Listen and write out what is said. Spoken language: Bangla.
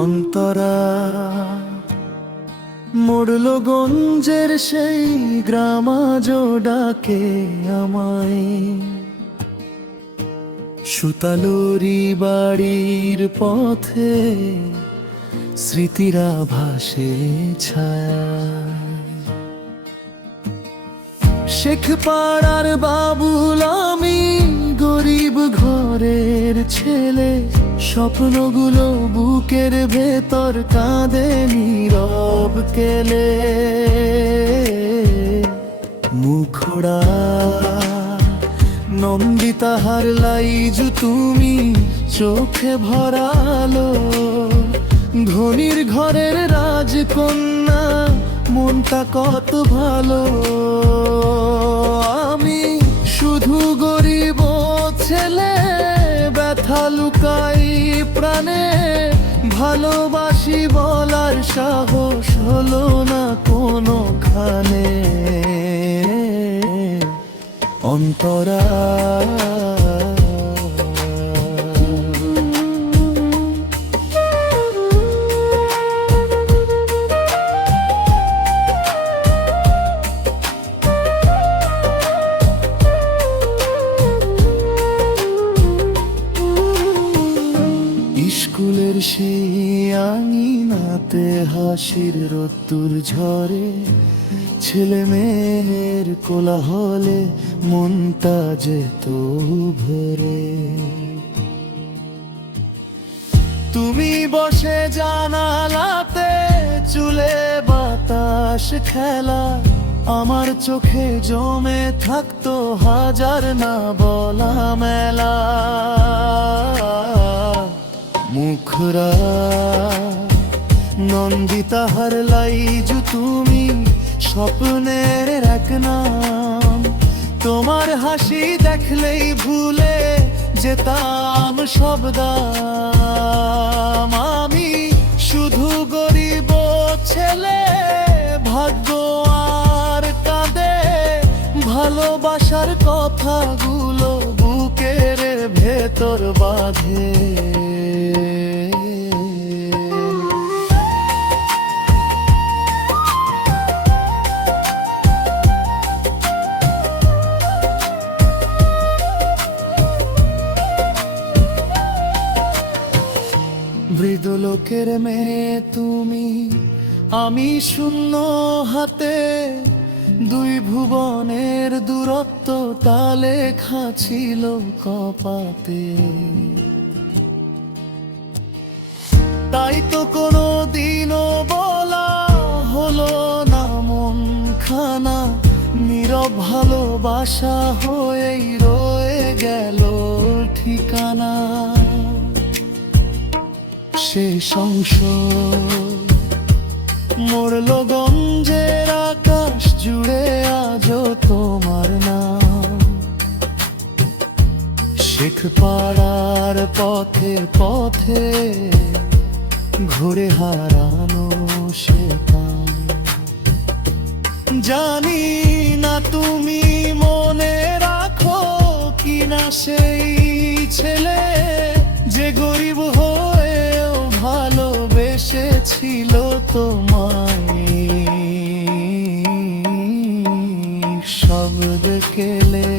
অন্তরা মরল গঞ্জের সেই গ্রামাজ ডাকে আমায়, সুতালুরি বাড়ির পথে স্মৃতিরা ভাসে ছায়া। শেখ পাড়ার বাবুল আমি, গরিব ঘরের ছেলে, স্বপ্নগুলো বুকের ভেতর কাঁদে নীরব কেলে। মুখড়া নন্দিতাহার লাইজু তুমি, চোখে ভরালো ধনির ঘরের রাজকন্যা, মনটা কত ভালো। আমি শুধু গরিব ছেলে, ব্যথা লুকাই প্রাণে, ভালোবাসি বলার সাহস হলো না কোনোখানে। অন্তরা স্কুলের সেই আঙিনাতে হাসির রোদ্দুর ঝরে, ছেলে মেয়ের কোলাহলে মনটা যেত ভরে। তুমি বসে জানালাতে, চুলে বাতাস খেলা, আমার চোখে জমে থাকতো হাজার না বলা মেলা। মুখরা নন্দিতাহার লাইজু তুমি, স্বপ্নের এক নাম। তোমার হাসি দেখলেই ভুলে যেতাম সব দাম। আমি শুধু গরিব ছেলে, ভাগ্য আর কাঁদে, ভালোবাসার কথাগুলো বুকের ভেতর বাঁধে। বৃদ্ধ লোকের মেয়ে তুমি, আমি শূন্য হাতে, দুই ভুবনের দূরত্বটা লেখা ছিল কপাতে। তাই তো কোনো দিনও বলা হলো না মন খানা, নীরব ভালোবাসা হয়েই রয়ে গেল ঠিকানা। শেষ অংশ মরল গঞ্জের আকাশ জুড়ে, আজও তোমার নাম। শেখ পাড়ার পথে পথে ঘুরে হারানো সে কান। জানি না তুমি মনে রাখো কিনা সেই ছেলে, যে গরিব হয়েও ভালোবেসেছিল তোমায়। শব্দ কেলে